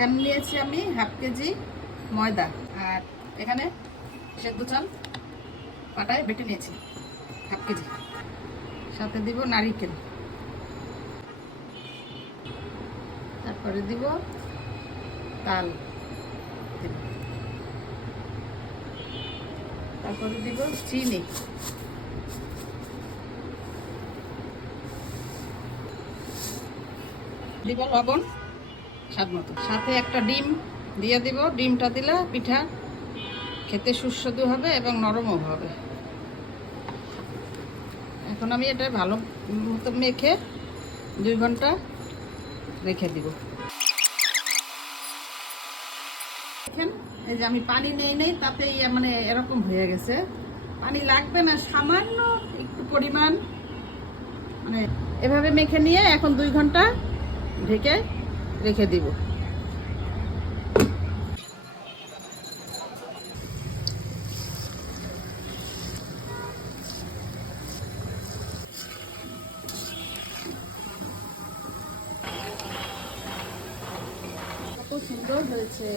এখানে নিয়েছি আমি হাফ কেজি ময়দা, আর এখানে সেদ্ধ চাল পাটায় বেটে নিয়েছি হাফ কেজি। সাথে দিব নারিকেল, তারপরে দিব তাল, তারপরে দিব চিনি, দিব লবণ স্বাদ মতো। সাথে একটা ডিম দিয়ে দিব। ডিমটা দিলে পিঠা খেতে সুস্বাদু হবে এবং নরমও হবে। এখন আমি এটা ভালো মতো মেখে 2 ঘন্টা রেখে দিব। দেখেন এই যে আমি পানি নেই তাতে মানে এরকম হয়ে গেছে। পানি লাগবে না, সামান্য একটু পরিমাণ, মানে এভাবে মেখে নিয়ে এখন 2 ঘন্টা ঢেকে রেখে দিব। কত সুন্দর হয়েছে।